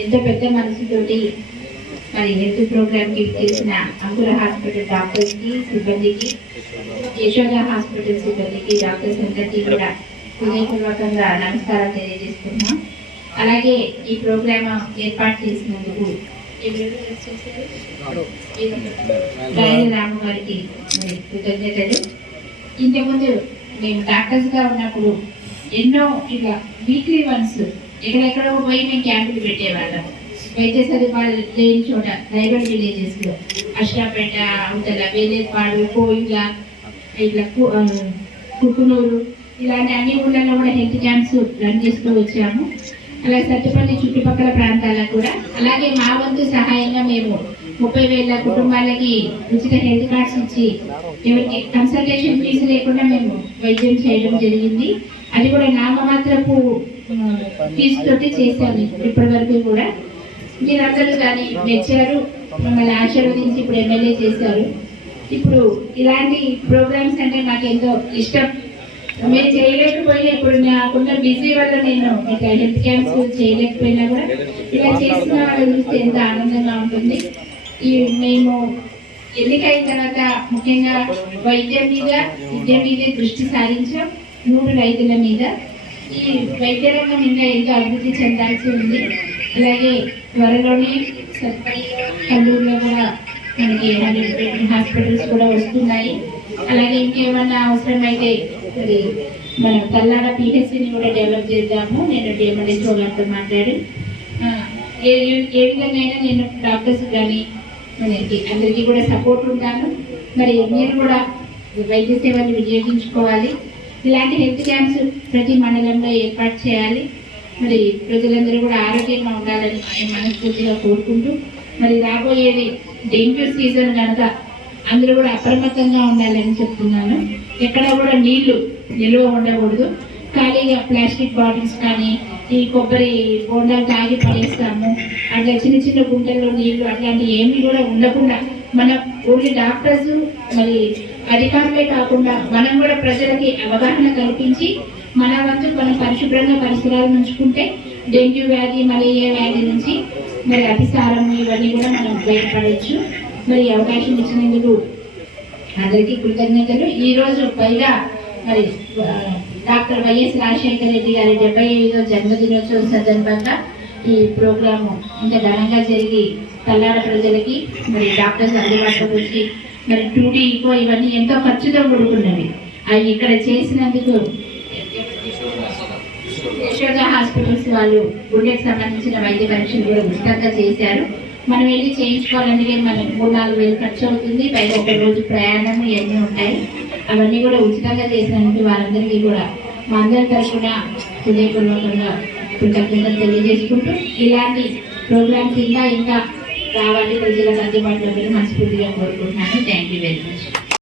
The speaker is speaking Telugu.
ఎంతో పెద్ద మనసుతోటి మరి హెల్త్ ప్రోగ్రామ్కి చేసిన అంకుర హాస్పిటల్ డాక్టర్స్కి సిబ్బందికి యశోద హాస్పిటల్ సిబ్బందికి డాక్టర్స్ అందరికీ కూడా హృదయపూర్వకంగా నమస్కారం తెలియజేస్తున్నాం. అలాగే ఈ ప్రోగ్రామ్ ఏర్పాటు చేసినందుకు ఎవరెవరు రాము గారికి కృతజ్ఞతలు. ఇంతకుముందు మేము డాక్టర్స్గా ఉన్నప్పుడు ఎన్నో ఇట్లా వీక్లీ వన్స్ ఎక్కడెక్కడో పోయి మేము క్యాంపులు పెట్టేవాళ్ళం. వైద్య సదుపాయాలు లేని చోట రైవల్ విలేజెస్లో అష్టాపేట అవతల వేలేపాడు కోయిల ఇట్లా కుకునూరు ఇలాంటి అన్ని ఊళ్ళలో కూడా హెల్త్ క్యాంప్స్ రన్ చేస్తూ వచ్చాము. అలా సత్తుపల్లి చుట్టుపక్కల ప్రాంతాలకు కూడా. అలాగే మా వంతు సహాయంగా మేము ముప్పై వేల కుటుంబాలకి ఉచిత హెల్త్ కార్డ్స్ ఇచ్చి ఎవరికి కన్సల్టేషన్ ఫీజు లేకుండా మేము వైద్యం చేయడం జరిగింది. అది కూడా నామమాత్రపు తీసుకొని చేశాను. ఇప్పటి వరకు కూడా మీరందరూ దాన్ని మెచ్చారు. మమ్మల్ని ఆశీర్వదించి ఇప్పుడు ఎమ్మెల్యే చేశారు. ఇప్పుడు ఇలాంటి ప్రోగ్రామ్స్ అంటే నాకు ఎంతో ఇష్టం. మేము చేయలేకపోయినా ఇప్పుడు నాకున్న బిజీ వల్ల నేను హెల్త్ క్యాంప్స్ చేయలేకపోయినా కూడా ఇలా చేసిన వాళ్ళ చూస్తే ఎంత ఆనందంగా ఉంటుంది. ఈ మేము ఎన్నికైన తర్వాత ముఖ్యంగా వైద్యం మీద విద్య మీద దృష్టి సారించాం. మూడు రైతుల మీద. ఈ వైద్య రంగం ఇంకా ఎంతో అభివృద్ధి చెందాల్సి ఉంది. అలాగే త్వరలోనే సత్పల్లి కల్లూరులో కూడా మనకి హండ్రెడ్ బెడ్ హాస్పిటల్స్ కూడా వస్తున్నాయి. అలాగే ఇంకేమన్నా అవసరమైతే మరి మన తల్లాడ పిహెచ్సిని కూడా డెవలప్ చేద్దాము. నేను డిఎంఎల్ఎస్ఓ గారితో మాట్లాడి ఏ ఏ విధంగా అయినా నేను డాక్టర్స్ కానీ మనకి అందరికీ కూడా సపోర్ట్ ఉంటాను. మరి మీరు కూడా వైద్య సేవలు వినియోగించుకోవాలి. ఇలాంటి హెల్త్ క్యాంప్స్ ప్రతి మండలంలో ఏర్పాటు చేయాలి. మరి ప్రజలందరూ కూడా ఆరోగ్యంగా ఉండాలని మనస్ఫూర్తిగా కోరుకుంటూ మరి రాబోయేది డెంగ్యూ సీజన్ కనుక అందరూ కూడా అప్రమత్తంగా ఉండాలని చెప్తున్నాను. ఎక్కడ కూడా నీళ్ళు నిల్వ ఉండకూడదు. ఖాళీగా ప్లాస్టిక్ బాటిల్స్ కానీ ఈ కొబ్బరి బోండాలు తాగి పడేస్తాము. అట్లా చిన్న చిన్న గుంటల్లో నీళ్ళు అట్లాంటి ఏమి కూడా ఉండకుండా మన ఓన్లీ డాక్టర్స్ మరి అధికారులే కాకుండా మనం కూడా ప్రజలకి అవగాహన కల్పించి మన వంతు మనం పరిశుభ్రంగా పరిసరాలు ఉంచుకుంటే డెంగ్యూ వ్యాధి మలేరియా వ్యాధి నుంచి మరి అతిసారం ఇవన్నీ కూడా మనం బయటపడవచ్చు. మరి అవకాశం ఇచ్చినందుకు అందరికీ కృతజ్ఞతలు. ఈ రోజు పైగా మరి డాక్టర్ వైఎస్ రాజశేఖర రెడ్డి గారి డెబ్బై ఐదో జన్మదినోత్సవం సందర్భంగా ఈ ప్రోగ్రాము ఇంత ఘనంగా జరిగి తల్లాడ ప్రజలకి మరి డాక్టర్స్ అందుబాటులోకి వచ్చి మరి టూడీ ఇంకో ఇవన్నీ ఎంతో ఖర్చుతో కూడుకున్నవి. అవి ఇక్కడ చేసినందుకు యశోద హాస్పిటల్స్ వాళ్ళు గుండెకి సంబంధించిన వైద్య పరీక్షలు కూడా ఉచితంగా చేశారు. మనం వెళ్ళి చేయించుకోవాలంటే మనకి మూడు నాలుగు వేలు ఖర్చు అవుతుంది. పైగా ఒక రోజు ప్రయాణం ఇవన్నీ ఉంటాయి. అవన్నీ కూడా ఉచితంగా చేసినందుకు వారందరికీ కూడా మా అందరి తరఫున హృదయపూర్వకంగా కృతజ్ఞతలు తెలియజేసుకుంటూ ఇలాంటి ప్రోగ్రామ్స్ ఇంకా ఇంకా రావాలి ప్రజలకు అందుబాటులో మనస్ఫూర్తిగా కోరుకుంటున్నాను. Thank you very much